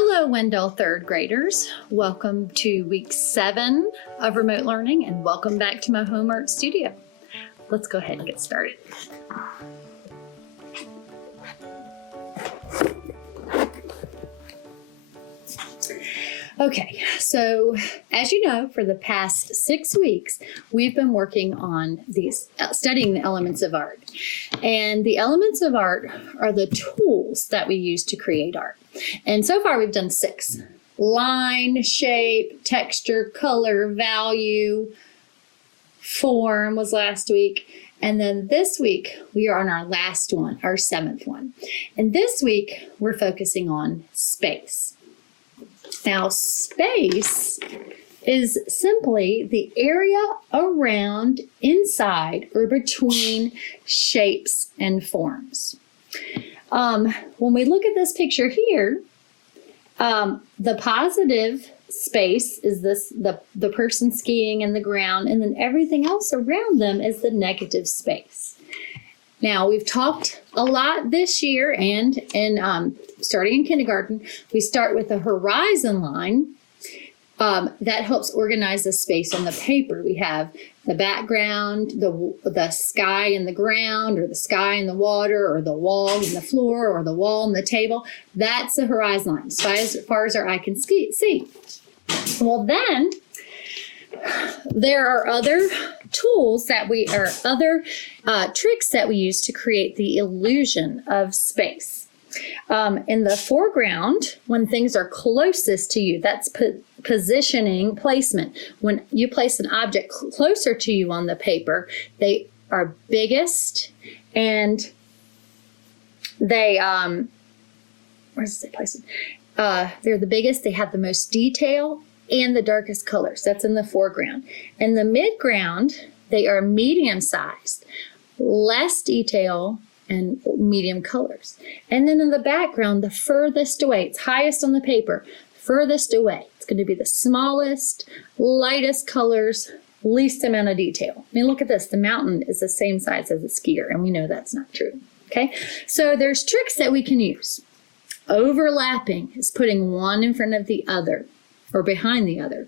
Hello, Wendell third graders. Welcome to week 7 of remote learning and welcome back to my home art studio. Let's go ahead and get started. Okay, so as you know, for the past 6 weeks, we've been working on studying the elements of art. And the elements of art are the tools that we use to create art. And so far we've done 6. Line, shape, texture, color, value, form was last week. And then this week we are on our last one, our 7th one. And this week we're focusing on space. Now, space is simply the area around, inside, or between shapes and forms. When we look at this picture here, the positive space is the person skiing in the ground, and then everything else around them is the negative space. Now, we've talked a lot this year, and starting in kindergarten, we start with a horizon line that helps organize the space on the paper. We have the background, the sky and the ground, or the sky and the water, or the wall and the floor, or the wall and the table. That's the horizon line, as far as our eye can see. Well, then there are other tools other tricks that we use to create the illusion of space. In the foreground, when things are closest to you, that's positioning, placement. When you place an object closer to you on the paper, they are biggest, and they they're the biggest, they have the most detail and the darkest colors. That's in the foreground. In the midground, they are medium sized, less detail and medium colors. And then in the background, the furthest away, it's highest on the paper, furthest away. It's going to be the smallest, lightest colors, least amount of detail. I mean, look at this. The mountain is the same size as a skier, and we know that's not true. Okay, so there's tricks that we can use. Overlapping is putting one in front of the other or behind the other.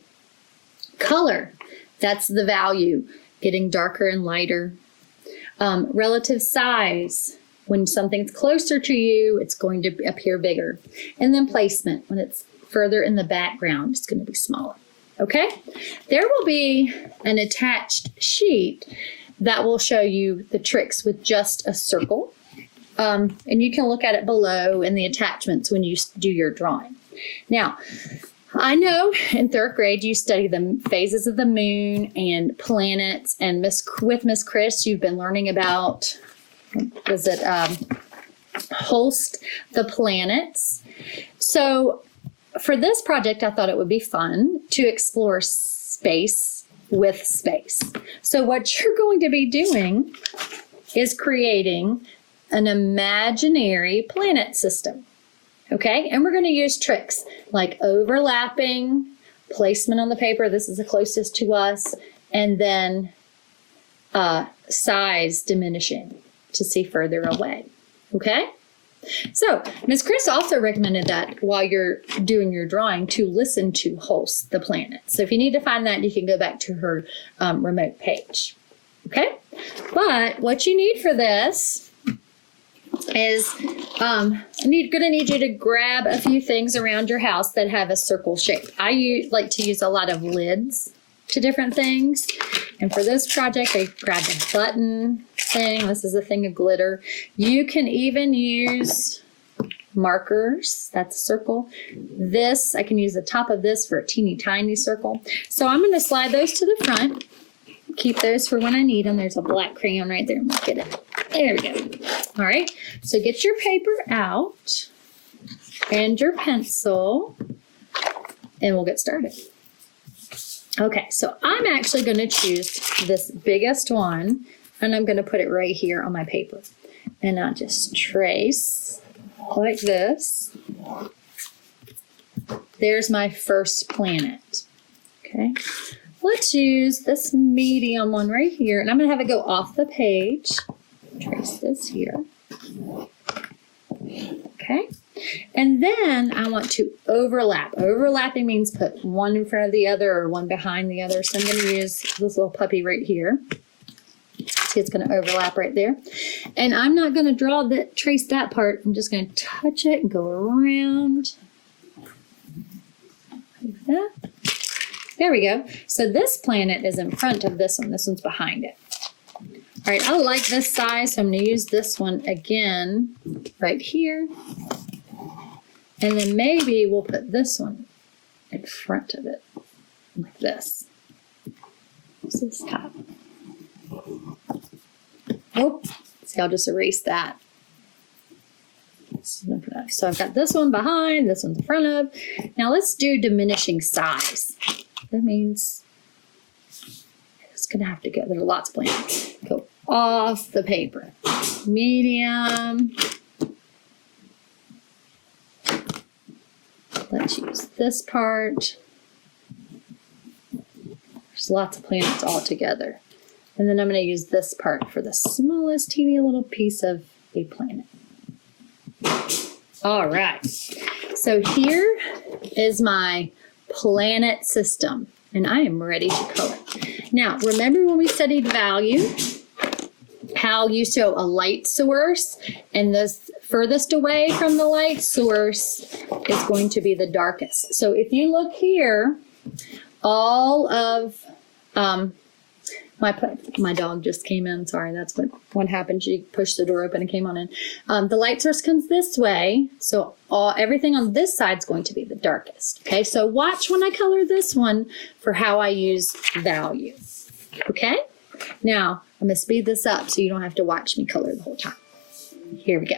Color, that's the value, getting darker and lighter. Relative size, when something's closer to you, it's going to appear bigger. And then placement, when it's further in the background, it's going to be smaller. Okay? There will be an attached sheet that will show you the tricks with just a circle. And you can look at it below in the attachments when you do your drawing. Now, I know in 3rd grade you study the phases of the moon and planets, and with Miss Chris you've been learning about, Holst the planets. So for this project I thought it would be fun to explore space with space. So what you're going to be doing is creating an imaginary planet system. Okay, and we're going to use tricks like overlapping, placement on the paper, this is the closest to us, and then size diminishing to see further away. Okay, so Ms. Chris also recommended that while you're doing your drawing to listen to Holst the planet. So if you need to find that, you can go back to her remote page. Okay, but what you need for this is I'm gonna need you to grab a few things around your house that have a circle shape. I like to use a lot of lids to different things, and for this project I grabbed a button thing. This is a thing of glitter. You can even use markers. That's a circle. This, I can use the top of this for a teeny tiny circle. So I'm going to slide those to the front. Keep those for when I need them. There's a black crayon right there. Look at it. There we go. All right. So get your paper out and your pencil, and we'll get started. Okay. So I'm actually going to choose this biggest one, and I'm going to put it right here on my paper. And I'll just trace like this. There's my first planet. Okay. Let's use this medium one right here, and I'm going to have it go off the page. Trace this here. Okay. And then I want to overlap. Overlapping means put one in front of the other or one behind the other. So I'm going to use this little puppy right here. See, it's going to overlap right there. And I'm not going to trace that part. I'm just going to touch it and go around. Like that. There we go. So this planet is in front of this one. This one's behind it. All right, I like this size, so I'm going to use this one again right here. And then maybe we'll put this one in front of it, like this. What's this top? Oh, see, I'll just erase that. So I've got this one behind, this one's in front of. Now let's do diminishing size. That means it's going to have to go. There are lots of planets. Go off the paper. Medium. Let's use this part. There's lots of planets all together. And then I'm going to use this part for the smallest teeny little piece of a planet. All right. So here is my planet system, and I am ready to color. Now, remember when we studied value, how you show a light source, and the furthest away from the light source is going to be the darkest. So if you look here, all of my dog just came in. Sorry, that's what happened. She pushed the door open and came on in. The light source comes this way, so everything on this side is going to be the darkest. Okay, so watch when I color this one for how I use value. Okay, now I'm going to speed this up so you don't have to watch me color the whole time. Here we go.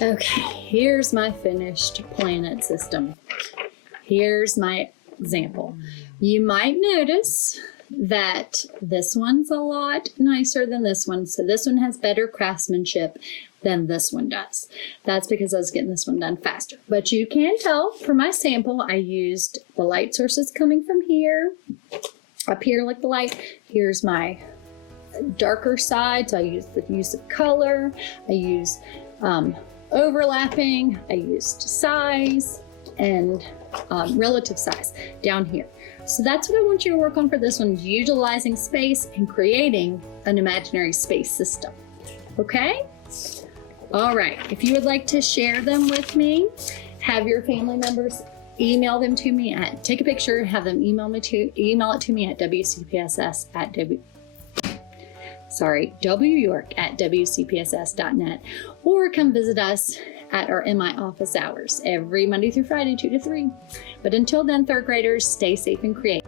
Okay, here's my finished planet system. Here's my example. You might notice that this one's a lot nicer than this one. So this one has better craftsmanship than this one does. That's because I was getting this one done faster. But you can tell from my sample, I used the light sources coming from here, up here like the light. Here's my darker side, so I used the use of color. I used overlapping. I used size and relative size down here. So that's what I want you to work on for this one, utilizing space and creating an imaginary space system. Okay? All right. If you would like to share them with me, have your family members email them to me take a picture, have them email it to me at WYork@WCPSS.net, or come visit us at our MI office hours every Monday through Friday, 2 to 3. But until then, third graders, stay safe and creative.